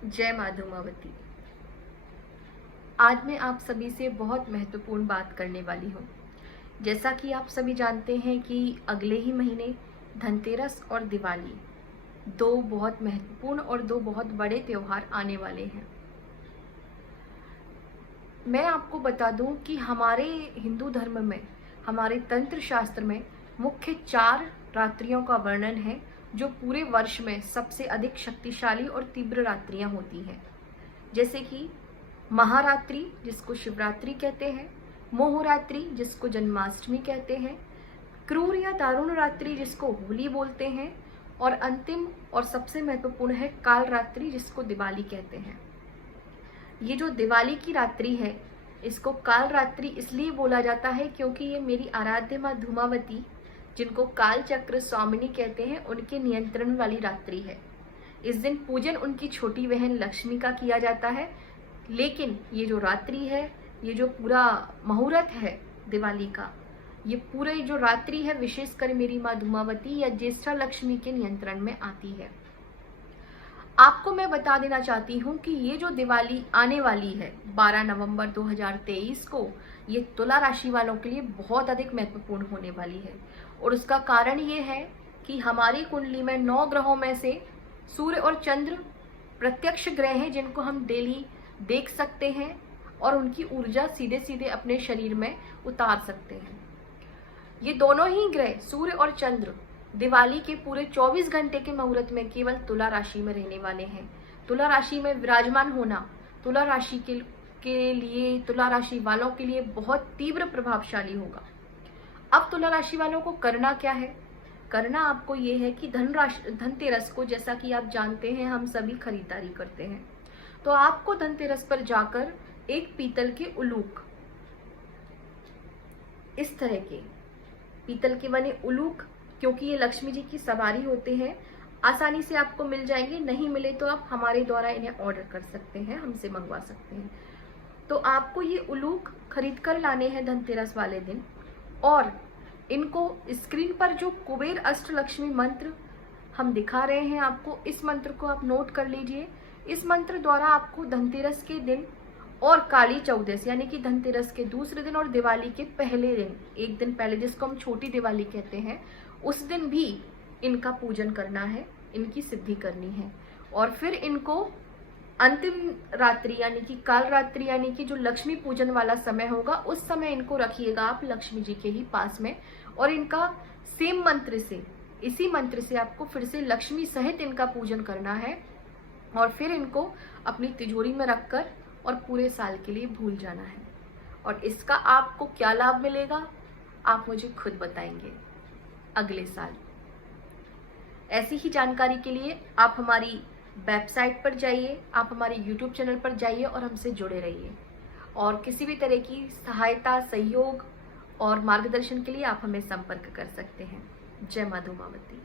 जय माँ धूमावती। आज मैं आप सभी से बहुत महत्वपूर्ण बात करने वाली हूँ। जैसा कि आप सभी जानते हैं कि अगले ही महीने धनतेरस और दिवाली दो बहुत महत्वपूर्ण और दो बहुत बड़े त्योहार आने वाले हैं। मैं आपको बता दूं कि हमारे हिंदू धर्म में, हमारे तंत्र शास्त्र में मुख्य 4 रात्रियों का वर्णन है जो पूरे वर्ष में सबसे अधिक शक्तिशाली और तीव्र रात्रियां होती हैं। जैसे कि महारात्रि, जिसको शिवरात्रि कहते हैं, मोहरात्रि, जिसको जन्माष्टमी कहते हैं, क्रूर या दारुण रात्रि, जिसको होली बोलते हैं, और अंतिम और सबसे महत्वपूर्ण है काल रात्रि, जिसको दिवाली कहते हैं। ये जो दिवाली की रात्रि है, इसको काल रात्रि इसलिए बोला जाता है क्योंकि ये मेरी आराध्य माँ धूमावती, जिनको काल चक्र स्वामिनी कहते हैं, उनके नियंत्रण वाली रात्रि है। इस दिन पूजन उनकी छोटी बहन लक्ष्मी का किया जाता है। लेकिन ये जो रात्रि है, ये जो पूरा मुहूर्त है दिवाली का, ये पूरे जो रात्रि है विशेषकर मेरी माँ धूमावती या ज्येष्ठा लक्ष्मी के नियंत्रण में आती है। आपको मैं बता देना चाहती हूँ कि ये जो दिवाली आने वाली है 12 नवंबर 2023 को, ये तुला राशि वालों के लिए बहुत अधिक महत्वपूर्ण होने वाली है। और उसका कारण ये है कि हमारी कुंडली में 9 ग्रहों में से सूर्य और चंद्र प्रत्यक्ष ग्रह हैं, जिनको हम डेली देख सकते हैं और उनकी ऊर्जा सीधे सीधे अपने शरीर में उतार सकते हैं। ये दोनों ही ग्रह, सूर्य और चंद्र, दिवाली के पूरे 24 घंटे के मुहूर्त में केवल तुला राशि में रहने वाले हैं। तुला राशि में विराजमान होना तुला राशि के लिए, तुला राशि वालों के लिए बहुत तीव्र प्रभावशाली होगा। अब तुला राशि वालों को करना क्या है? करना आपको ये है कि धनतेरस को, जैसा कि आप जानते हैं हम सभी खरीदारी करते हैं, तो आपको धनतेरस पर जाकर एक पीतल के उलूक, इस तरह के पीतल के बने उलूक, क्योंकि ये लक्ष्मी जी की सवारी होते हैं, आसानी से आपको मिल जाएंगे। नहीं मिले तो आप हमारे द्वारा इन्हें ऑर्डर कर सकते हैं, हमसे मंगवा सकते हैं। तो आपको ये उलूक खरीद कर लाने हैं धनतेरस वाले दिन, और इनको स्क्रीन पर जो कुबेर अष्टलक्ष्मी मंत्र हम दिखा रहे हैं आपको, इस मंत्र को आप नोट कर लीजिए। इस मंत्र द्वारा आपको धनतेरस के दिन और काली चौदस यानी कि धनतेरस के दूसरे दिन और दिवाली के पहले दिन, एक दिन पहले, जिसको हम छोटी दिवाली कहते हैं, उस दिन भी इनका पूजन करना है, इनकी सिद्धि करनी है। और फिर इनको अंतिम रात्रि यानी कि काल रात्रि, यानी कि जो लक्ष्मी पूजन वाला समय होगा, उस समय इनको रखिएगा आप लक्ष्मी जी के ही पास में, और इनका सेम मंत्र से, इसी मंत्र से आपको फिर से लक्ष्मी सहित इनका पूजन करना है। और फिर इनको अपनी तिजोरी में रखकर और पूरे साल के लिए भूल जाना है। और इसका आपको क्या लाभ मिलेगा, आप मुझे खुद बताएंगे अगले साल। ऐसी ही जानकारी के लिए आप हमारी वेबसाइट पर जाइए, आप हमारे YouTube चैनल पर जाइए और हमसे जुड़े रहिए। और किसी भी तरह की सहायता, सहयोग और मार्गदर्शन के लिए आप हमें संपर्क कर सकते हैं। जय माँ धूमावती।